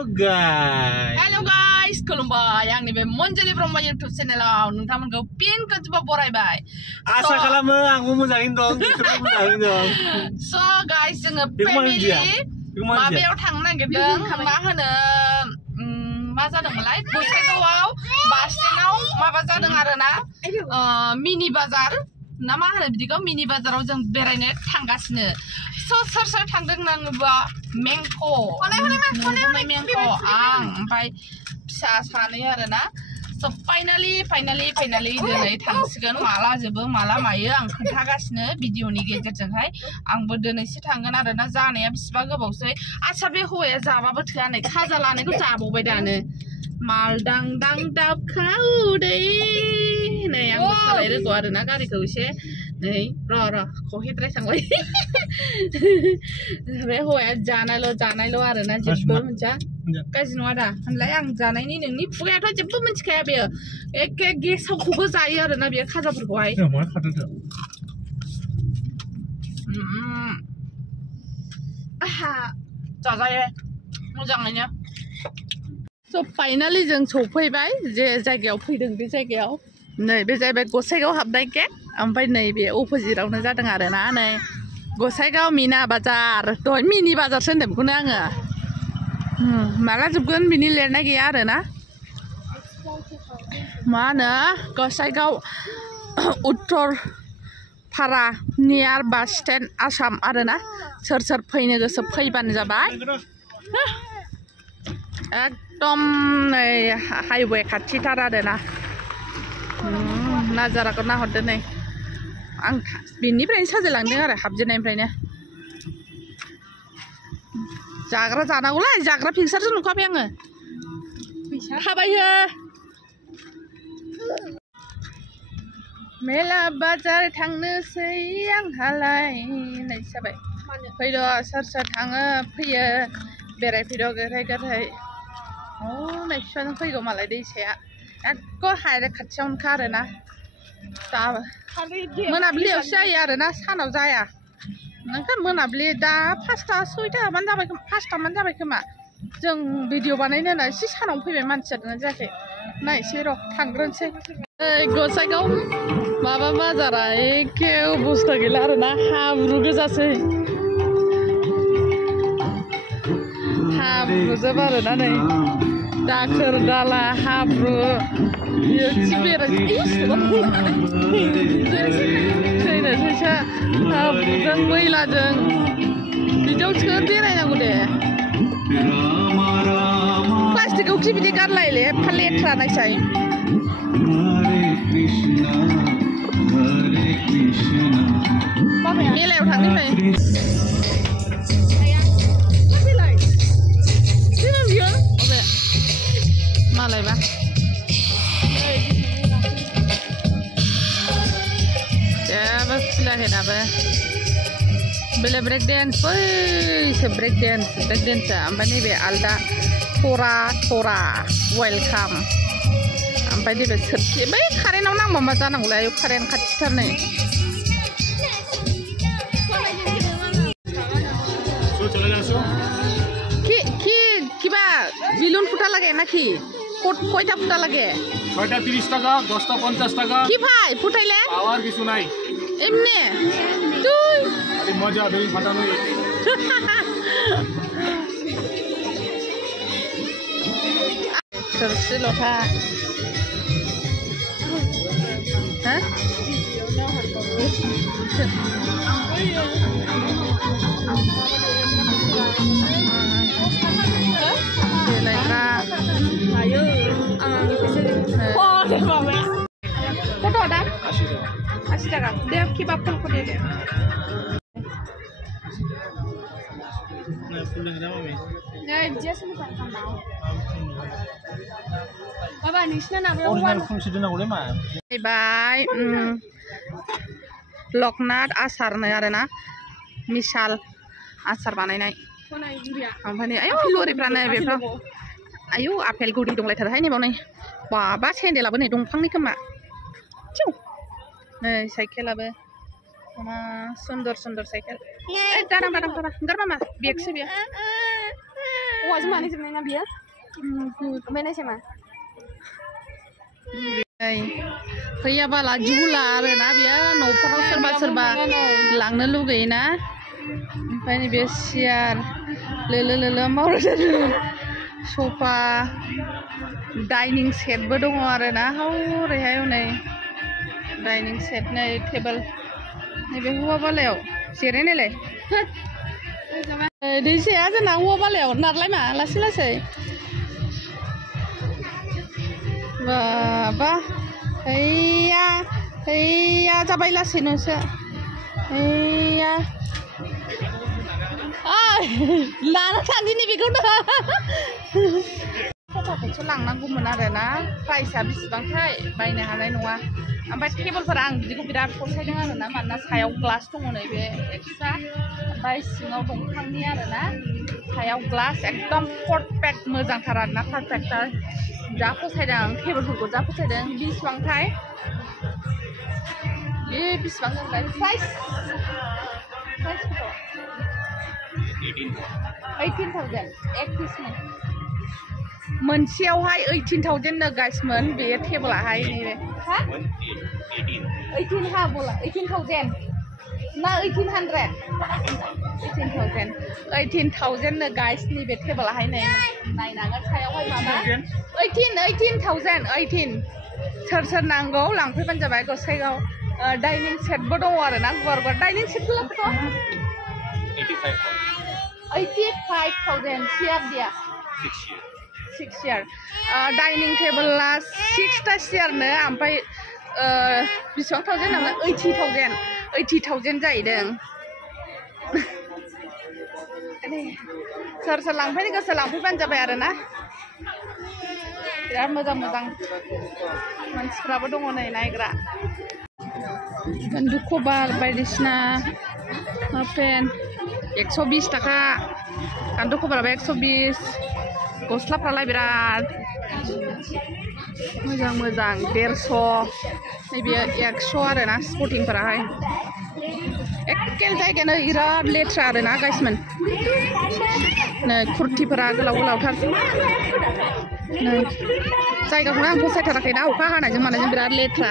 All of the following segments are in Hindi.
guys. Hello guys, खुलुमबाय आंनि बे मनजुलि ब्रह्म YouTube चेनेलाव नोंथांमोनखौ फिन खनसेबाव बरायबाय। आसा खालामो आंबो मोजाङैनो दं, नोंसोरबो मोजाङैनो दं। So guys, जोङो फेमिलि माबायाव थांनो नागिरदों, मा होनो मा जादोंमोनलाय गसाइगावआव बास स्टेन्डआव माबा जादों आरोना मिनि बाजार ना मा होनो बिदिखौ मिनि बाजाराव जों बेरायनो थांगासिनो। सोर सोर थांदों होनोबा मेंख' आं ओमफ्राय फिसा सानै आरोना। स' फाइनालि दिनै थांसिगोन। माला जोबो माला मायो आं खोन्थागासिनो भिडिअनि गेजेरजोंहाय। आंबो दिनैसो थांगोन आरोना। जानाया बेसेबा गोबावसै। आच्छा बे हौवाया जाबाबो थोआ नै खाजा लानायखौ जाबावबाय दानो। मालदां दां दाबखा उदै नै आंबो सालाय रोगौ आरोना गारिखौ एसे नै र' खहेद्रायखांबाय। बे हौवाया जानायल' आरोना जेबो मोनथिया। गाज्रि नङा दा होनलाय आं जानायनि नोंनि खुगायाथ' जेबो मिथिखाया बेयो। एखे गेसावखौबो जायो आरोना बेयो खाजाफोरखौहाय। जाजायो मोजाङैनो। स' फाइनालि जों सफैबाय जे जायगायाव फैदों बे जायगायाव। नै बे जाहैबाय गसाइगाव हाबनाय गेट। ओमफ्राय नैबे अपोजिटावनो जादों आरोना नै गसाइगाव मिना बाजार। दहाय मिनि बाजारसो होनदों बेखौनो आङो। माला जोबगोन बिनि लिरनाय गैया आरोना। मा होनो गसाइगाव उत्तरपारा नियार बास स्टेन्ड आसाम आरोना। सोर फैनो गोसो फैबानो जाबाय। एकदम नै हाइवे खाथिथार आरोना। नाजाराखौ नाहरदो नै आं बेनिफ्रायनो साजायलांदों आरो हाबजेननायनिफ्रायनो। जाग्रा जानांगौलाय जाग्रा पिकचारसो नुखाबाय आङो। थाबायो मेला बाजार थांनोसै आंहालाय नै जाबाय। फैद' सोर थाङो फैयो बेरायफैद' गोथाय। नै बिफाजों फैगौ मालाय दैसाया एख' हायरे खाथियावनोखा आरोना। मोनाबिलियावसो जायो आरोना सानाव जाया। नोंखौ मोनाबिलि दा 5टा 6टामानो जाबाय खोमा 5टामानो जाबाय खोमा। जों भिडिअ बानायनो होनना एसे सानावनो फैबाय मानसियानो जायाखै। नायसै र' थांग्रोनोसै। गसाइगाव माबा बाजारा एखे अबस्था गैला आरोना हाब्रु गोजासै। हाब्रुजोब आरोना नै दाखोर दाला हाब्रु थैनोसैसो हाब्रुजों मैलाजों बिदियाव सोर बेरायनांगौ दे। प्लास्टिकआव खि बिदि गारलायले एफा लेथ्रा नायसाय। मेलायाव थांनिफ्राय मालायबा जेबो खुलियाखै दाबो। बेलेग ब्रेक डेन्स बैसो ब्रेक डेन्सआ ओमफ्राय नैबे आलदा थरा वेलकाम। ओमफ्राय नैबे सोरखि बै कारेन्टआव नांबा मा जानांगौलाय कारेन्ट खाथिथार नै। কিবা বিলুন ফুটা লাগে নাকি কয়টা ফুটা লাগে? 6টা 30 টাকা 10টা 50 টাকা। কি ভাই ফুটাইলে পাওয়ার কিছু নাই এমনি তুই আরে মজা বেল ফাটানো। সরষে লতা হ্যাঁ কত দাম? 80 টাকা। দে কিবা ফুল করে দে। बाबा नोंसिना नाबो बाय लकनाथ आसारनो आरोना मिसाल आसार बानायनाय। ओमफ्राय आयौ लरिफ्रानो बेफ्राव आयौ आपेल गुदि दंलायथारोहाय नैबाव नै बाबा सेन्देलाबो नै दंफांनि खोमा। नै साइकेलाबो मा सुन्दर साइकेल। दारां ओंखार मामा बेगसो बेयो। औवाजों बानायजोबनाय ना बियो ओमफ्राय नायसै मा फैयाबाला जुला आरोना बियो न'फोराव सोरबा सोरबा लांनो लुगैयोना ओमफ्राय नैबे सियार लोलो लोलो मावदों सफा डाइनिं सेटबो दङ आरोना हौरैहाय हनै डाइनिं सेट नै टेबोल नैबे हौवा बालायाव जिरायनायलाय दैसाया जोंना हौवा बालायाव नारलाय मा लासै लासै बाबा हैया हैया जाबाय लासैनोसो हैया लाना थांदिनि बेखौनो सफाखौसो लांनांगौमोन आरोना प्राइसआ बेसेबांथाय बायनो हानाय नङा ओमफ्राय टेबोलफोरा आं बिदिखौ बिराद फसायदों आरोना मानोना सायाव ग्लास दङ नैबे एक्सट्रा ओमफ्राय सिङाव दंफांनि आरोना सायाव ग्लास एकदम परफेक्ट मोजांथार आरोना पारफेक्टथार जा फसायदों आं टेबोलफोरखौ जा फसायदों बेसेबांथाय बे बेसेबां जाबाय प्राइस 18,000 एक पिसमोन मोनसेयावहाय 18,000 नो गाइसमोन बे टेबोलाहाय नैबे हा 18 हा बोला 18,000 ना 1800 18,000 नो गाइस नैबे टेबोलाहाय नै नायनांगोन सायावहाय माबा 18,000 सोर सोर नांगौ लांफैबानो जाबाय गसाइगाव डाइनिं सेटबो दङ आरोना गुवार गुवार डाइनिं सेटखौथ' 85,000 सियार दिया 6 सियार डाइनिं टेबोला 6टा सियारनो ओमफ्राय बेसेबां थावजेन नालाय 80,000 जाहैदों सोर सोर लांफैनो गोसो लांफैबानो जाबाय आरोना बिराद मोजां मोजां मानसिफ्राबो दङ नै नायग्रा बन्दुक कभार बायदिसिना पेन 120 टाका गान्दु कभाराबो 120 गस्लाफ्रालाय बिराद मोजां मोजां 150 नैबे 100 आरोना स्पर्टिंफोराहाय एखे जायगायानो बिराद लेथ्रा आरोना गाइसमोन नै कुर्तिफोरा गोलाव गोलावथार नै जायगाखौनो आं फसायथाराखैना अखा हानायजों मानायजों बिराद लेथ्रा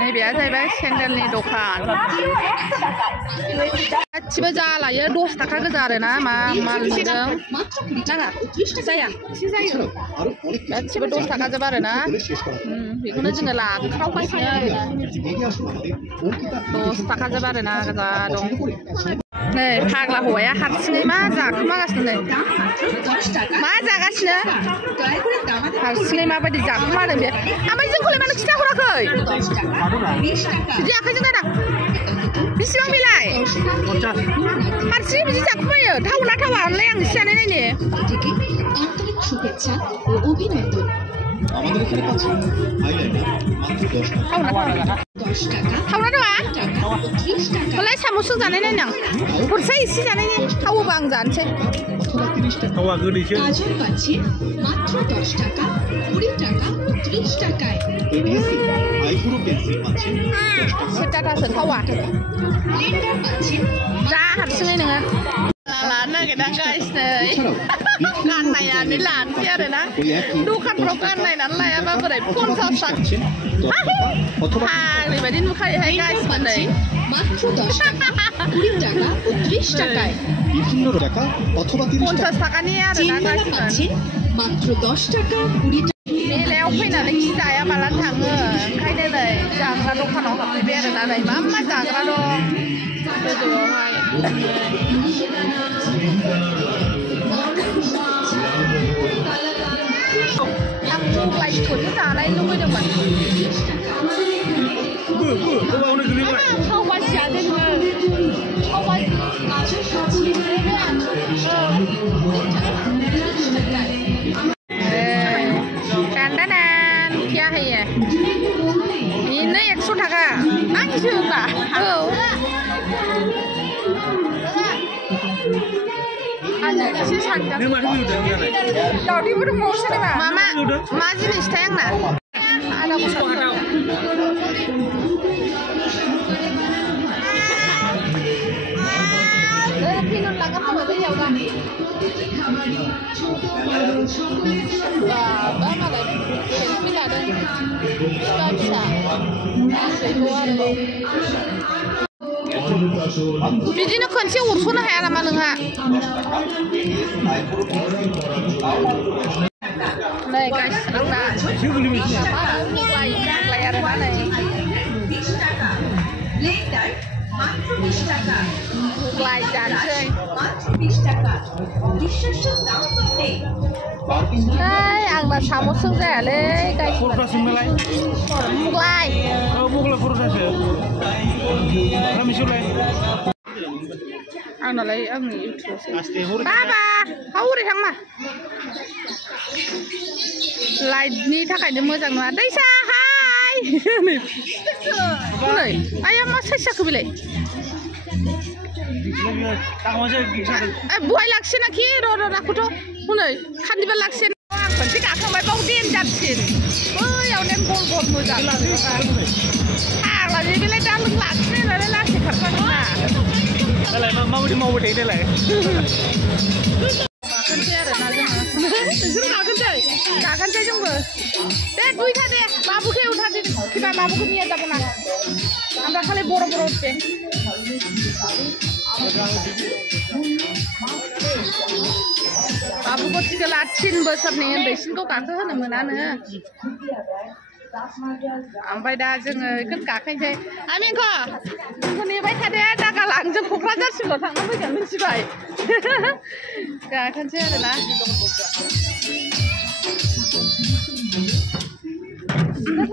नैबेया जाहैबाय सेन्देलनि दखान गासिबो जा लायो 10 टाका गोजा आरोना मा माल नुदों नाङा जाया एसे जायो गासिबो 10 टाका जोब आरोना बेखौनो जोङो लाखावगासिनो आरोना 10 टाका जोब आरोना गोजा दं नै फाग्ला हौवाया हारसिङै मा जाखोमागासिनो नै मा जागासिनो हारसिङै माबायदि जाखोमादों बे ओमफ्राय जोंखौलाय मानो खिन्थाहराखै बिदि आखाइजों दाना बेसेबां बेलाय हारसिङै बिदि जाखोमायो थाव ना थावालाय आं एसे जानाय नायनो थावना थावा होलाय साम'सजों जानाय नायनां हरसै एसे जानायनि थावोबा आं जानोसै थावा गोदैसो मात्र 10 টাকা 20 টাকা 30 টাকায় আইব্রো পেন্সিল পাচ্ছেন 10 টাকাसो थावा ব্লেন্ডার পাচ্ছেন जा हारसिङै नोङो लानो नागिरदां गाइस नै गाननायानो लानोसै आरोना दखानफ्राव गाननायनानै लायाबा बोरै 50 टाका ओरैबायदि नुखायोहाय गाइसमोन नै মাত্র 10 টাকা 20 টাকা 30 টাকায় বিভিন্ন টাকা অথবা 30 টাকা 50 টাকাनि आरोना गाइसमोन মাত্র 10 টাকা 20 টাকা मेलायाव फैनानै खि जायाबालानो थाङो ओंखायनो नै जाग्रा दखानाव हाबफैबाय आरोना नै मा मा जाग्रा दं गोजौआवहाय आं लाइटखौसो जानाय लुबैदोंमोन थाव बाजि जादो नोङो थाव बाजि क्या है ये ini 100 टाका आंसो होनबा औ आंनो एसे सानदों दावदैबो दंबावोसो नामा मा जिनिसथाय आंना आदा गसर फिनन लागा फैबाय बैयाव Ba malah selfie laden. Bisa. Asliku ada. बिदिनो खनसे उरस'नो हाया नामा नोंहा नै गाइस आंना मुगाय आरोना नै मुगाय जानोसै नै आंना साम'जों जायालै गाइस मुगाय आंनालाय आंनि इउटुबावसो बाबा हौरै थांमा लाइटनि थाखायनो मोजां नङा दैसा हाय नै आया मा साइज जाखो बेलाय बहाय लाखियो नाखि र' राखौथ' हनै खान्दिबा लाखियो आं खनसे गाखांबाय बाव देन्जारसिन बैयाव नेम गल गल मोजां फाग्ला बेलाय दा नों लाखिनो होननानै लासै खारखागोना दालाय माबायदि मावबाय थायो दालाय गाखोनोसै आरोना जोङो नोंसोर गाखोनोसै जोंबो दे दुइथा दे बाबुखे उठादे किबा बाबुखे निया जाबो ना আমরা খালি বড় বড় উঠবে बाबुखौ थिखोला 3 बोसोरनि उन्दैसिनखौ गाखोहोनो मोनानो ओमफ्राय दा जोङो बेखौ गाखोनोसै आमिनखौ नोंखौ नेबाय थादे दा गालां जों क'क्राझारसिमल' थांनो फैगोन मिथिबाय गाखोनोसै आरोना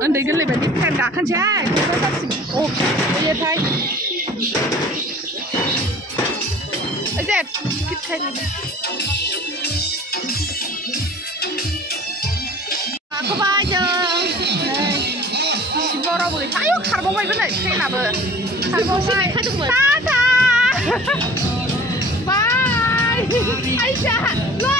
उन्दै गोरलै बायदि ट्रेन गाखोनोसै क'क्राझारसिम अ फैयोथाय ओजे टिकेट खायनो गाखोबाय जों नै सिबरावबो आयौ खारबावबायबो नै ट्रेनाबो खारबावबाय टाटा बाय आइसा ला